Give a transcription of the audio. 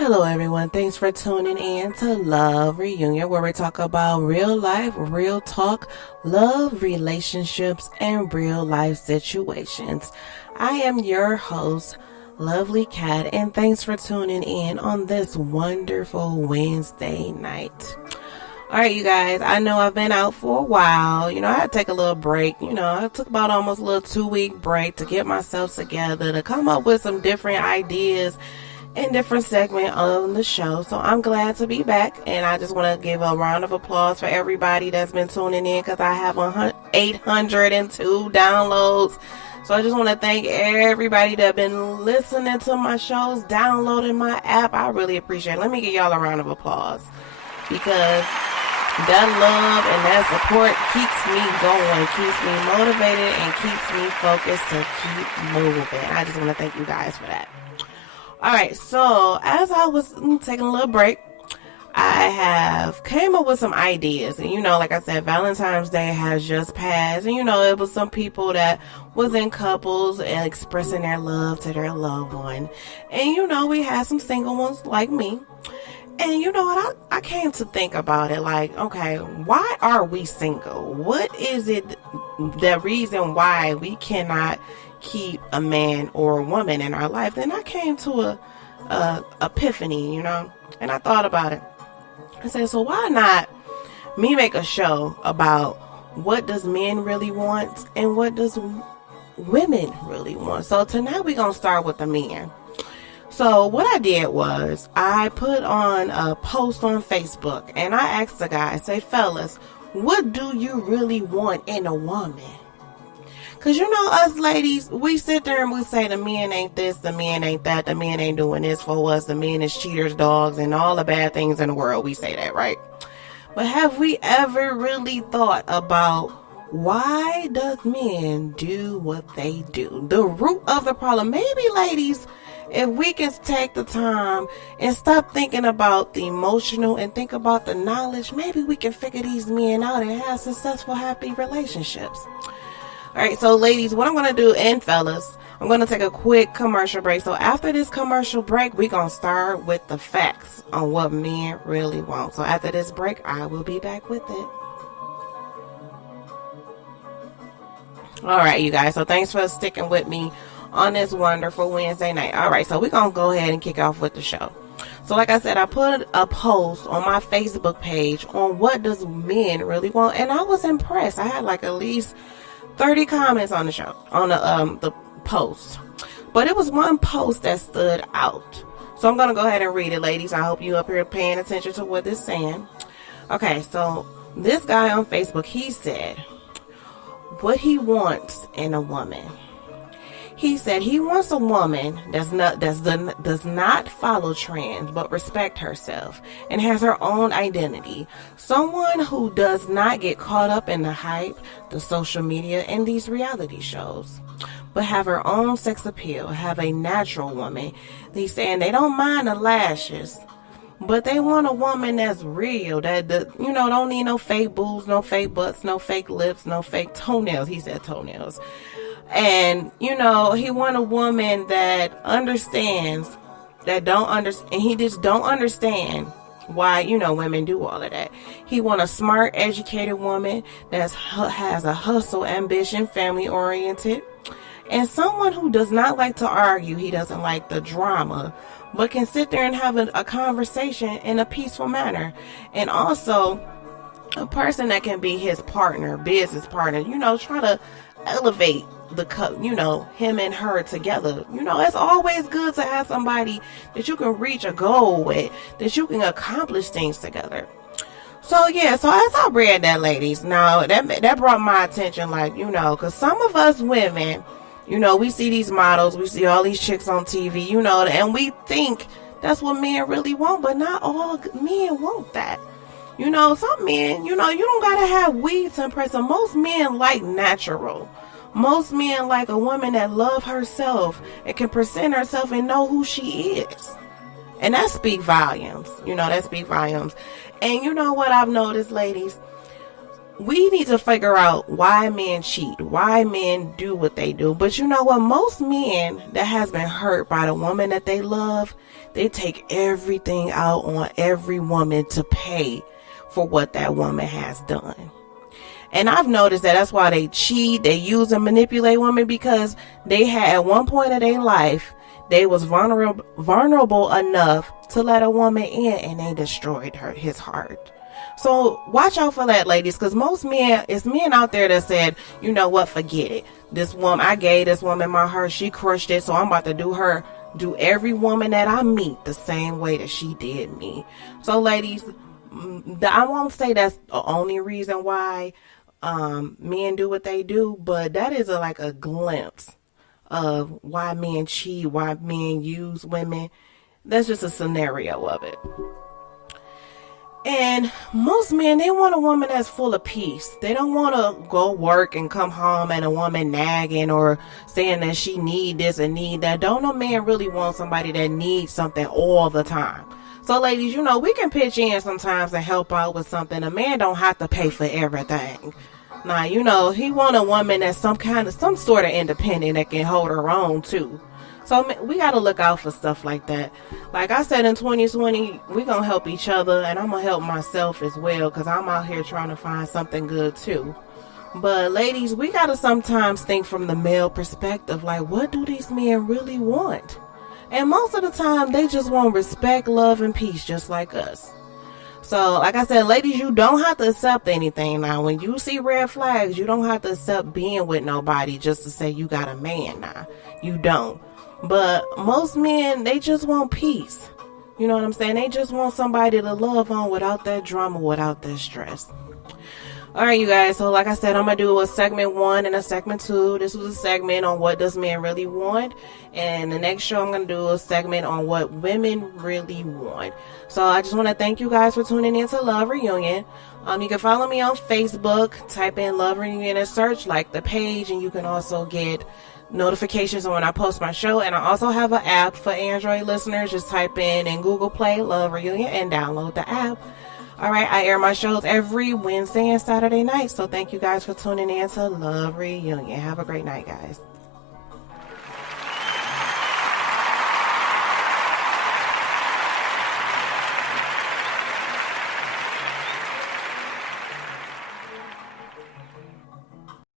Hello, everyone. Thanks for tuning in to Love Reunion, where we talk about real life, real talk, love, relationships, and real life situations. I am your host, Lovely Cat, and thanks for tuning in on this wonderful Wednesday night. All right, you guys, I know I've been out for a while. I had to take a little break. I took about almost a little 2-week break to get myself together, to come up with some different ideas in different segment of the show. So I'm glad to be back, and I just want to give a round of applause for everybody that's been tuning in, because I have 802 downloads. So I just want to thank everybody that been listening to my shows, downloading my app. I really appreciate it. Let me give y'all a round of applause, because that love and that support keeps me going, keeps me motivated, and keeps me focused to keep moving. I just want to thank you guys for that. All right, so as I was taking a little break, I have came up with some ideas. And, like I said, Valentine's Day has just passed. And, it was some people that was in couples and expressing their love to their loved one. And, we had some single ones like me. And you know what? I came to think about it like, okay, why are we single? What is it, the reason why we cannot keep a man or a woman in our life? Then I came to a epiphany, and I thought about it. I said, so why not me make a show about what does men really want and what does women really want? So tonight we're going to start with the men. So what I did was I put on a post on Facebook, and I asked the guys, say, fellas, what do you really want in a woman? Because us ladies, we sit there and we say the men ain't this, the men ain't that, the men ain't doing this for us, the men is cheaters, dogs, and all the bad things in the world. We say that, right? But have we ever really thought about why does men do what they do? The root of the problem. Maybe, ladies, if we can take the time and stop thinking about the emotional and think about the knowledge, maybe we can figure these men out and have successful, happy relationships. All right, so ladies, what I'm going to do, and fellas, I'm going to take a quick commercial break. So after this commercial break, we're going to start with the facts on what men really want. So after this break, I will be back with it. All right, you guys. So thanks for sticking with me on this wonderful Wednesday night. All right, so we're going to go ahead and kick off with the show. So like I said, I put a post on my Facebook page on what does men really want. And I was impressed. I had like at least 30 comments on the show, on the post. But it was one post that stood out. So I'm going to go ahead and read it, ladies. I hope you up here paying attention to what it's saying. Okay, so this guy on Facebook, he said what he wants in a woman. He said he wants a woman does not follow trends, but respect herself and has her own identity. Someone who does not get caught up in the hype, the social media, and these reality shows, but have her own sex appeal, have a natural woman. He's saying they don't mind the lashes, but they want a woman that's real, that don't need no fake boobs, no fake butts, no fake lips, no fake toenails. He said toenails. And, he want a woman that understands, that don't understand, and he just don't understand why, women do all of that. He want a smart, educated woman that has a hustle, ambition, family oriented, and someone who does not like to argue. He doesn't like the drama, but can sit there and have a conversation in a peaceful manner. And also a person that can be his partner, business partner, try to elevate him and her together. It's always good to have somebody that you can reach a goal with, that you can accomplish things together. So yeah, so as I read that, ladies, now that brought my attention, like, because some of us women, we see these models, we see all these chicks on TV, and we think that's what men really want, but not all men want that. Some men, you don't gotta have weed to impress them. Most men like natural. Most men like a woman that love herself and can present herself and know who she is. And that speak volumes. That speak volumes. And you know what I've noticed, ladies? we need to figure out why men cheat, why men do what they do. But you know what? Most men that has been hurt by the woman that they love, they take everything out on every woman to pay for what that woman has done. And I've noticed that's why they cheat, they use and manipulate women, because they had at one point of their life, they was vulnerable enough to let a woman in, and they destroyed his heart. So watch out for that, ladies, because most men, it's men out there that said, you know what, forget it. This woman, I gave this woman my heart, she crushed it, so I'm about to do every woman that I meet the same way that she did me. So ladies, I won't say that's the only reason why men do what they do, but that is like a glimpse of why men cheat, why men use women. That's just a scenario of it. And most men, they want a woman that's full of peace. They don't want to go work and come home and a woman nagging or saying that she need this and need that. Don't no man really want somebody that needs something all the time. So ladies, you know, we can pitch in sometimes and help out with something. A man don't have to pay for everything. Now, you know, he want a woman that's some sort of independent that can hold her own too. So we got to look out for stuff like that. Like I said, in 2020, we're going to help each other, and I'm going to help myself as well, because I'm out here trying to find something good too. But ladies, we got to sometimes think from the male perspective, like, what do these men really want? And most of the time, they just want respect, love, and peace, just like us. So, like I said, ladies, you don't have to accept anything now. When you see red flags, you don't have to accept being with nobody just to say you got a man now. You don't. But most men, they just want peace. You know what I'm saying? They just want somebody to love on without that drama, without that stress. All right, you guys. So like I said, I'm going to do a segment 1 and a segment 2. This was a segment on what does men really want. And the next show, I'm going to do a segment on what women really want. So I just want to thank you guys for tuning in to Love Reunion. You can follow me on Facebook. Type in Love Reunion and search, like the page. And you can also get notifications when I post my show. And I also have an app for Android listeners. Just type in Google Play Love Reunion and download the app. All right, I air my shows every Wednesday and Saturday night. So thank you guys for tuning in to Love Reunion. Have a great night, guys.